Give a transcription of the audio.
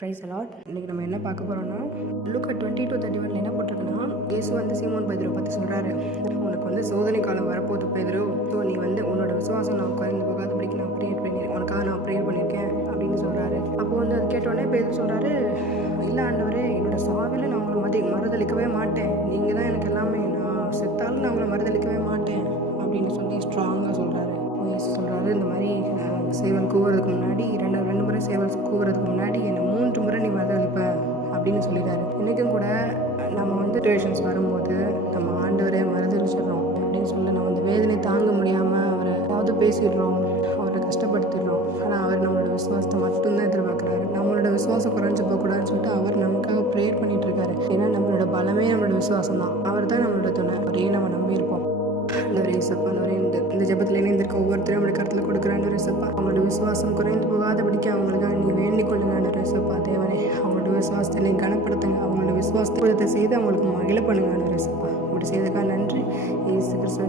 Price allot இன்றைக்கி நம்ம என்ன பார்க்க போகிறோம்னா லுக் டுவெண்ட்டி டூ தேர்ட்டி ஒன்ல என்ன போட்டிருக்குன்னா இயேசு வந்து சீமோன் பேதுரு பார்த்து சொல்கிறாரு உனக்கு வந்து சோதனை காலம் வரப்போகுது பேதுரு. ஸோ நீ வந்து உன்னோட விசுவாசம் நான் குறைந்து போகாதபடிக்கு நான் ப்ரேயர் பண்ணி உனக்காக நான் ப்ரேயர் பண்ணியிருக்கேன் அப்படின்னு சொல்கிறாரு அப்போ வந்து அது கேட்டோடனே பேதுரு சொல்கிறாரு இல்லை ஆண்டவரே என்னோட சாவில் நான் உங்களை மதி மறுதளிக்கவே மாட்டேன். நீங்கள் தான் எனக்கு எல்லாமே நான் செத்தாலும் நான் உங்களை மறுதளிக்கவே மாட்டேன் அப்படின்னு சொல்லி ஸ்ட்ராங்காக சொல்கிறாரு இயேசு சொல்கிறாரு இந்த மாதிரி சேவல் கூவுறதுக்கு முன்னாடி ரெண்டு ரெண்டு முறை சேவல் கூவுறதுக்கு முன்னாடி என்னை நீ முறை நீ அப்படின்னு சொல்லிட்டாரு. இன்றைக்கும் கூட நம்ம வந்து சுச்சுவேஷன்ஸ் வரும்போது நம்ம ஆண்டவரை மறுதளிச்சிடுறோம் அப்படின்னு சொல்லி நம்ம வந்து வேதனை தாங்க முடியாமல் அவரை ஏதாவது பேசிடுறோம். அவரை கஷ்டப்படுத்திடுறோம். ஆனால் அவர் நம்மளோட விசுவாசத்தை மட்டும்தான் எதிர்பார்க்குறாரு. நம்மளோட விசுவாசம் குறைஞ்சு போகக்கூடாதுன்னு சொல்லிட்டு அவர் நமக்காக ப்ரேயர் பண்ணிட்டு இருக்காரு ஏன்னா நம்மளோட பலமே நம்மளோட விசுவாசம் தான் அவர் தான் நம்மளோட துணை. அவரையே நம்ம நம்பி இருப்போம். இந்த இந்த இந்த இந்த ஜபத்தில் இணைந்திருக்க ஒவ்வொருத்தரும் நம்மளுடைய கருத்தில் கொடுக்குறாங்க ரேசப்பா அவங்களோட விசுவாசம் குறைந்து போகாதபடிக்கு படிக்க நீ கொள்ளுங்க ரேசப்பா தேவனே அவங்களோட விசுவாசத்தை நீங்கள் கனப்படுத்துங்க. அவங்களோட விசுவாசத்தை செய்து அவங்களுக்கு மகிழ பண்ணுங்க ரேசப்பா அப்படி செய்ததுக்காக நன்றி. ஏசு கிறிஸ்துவ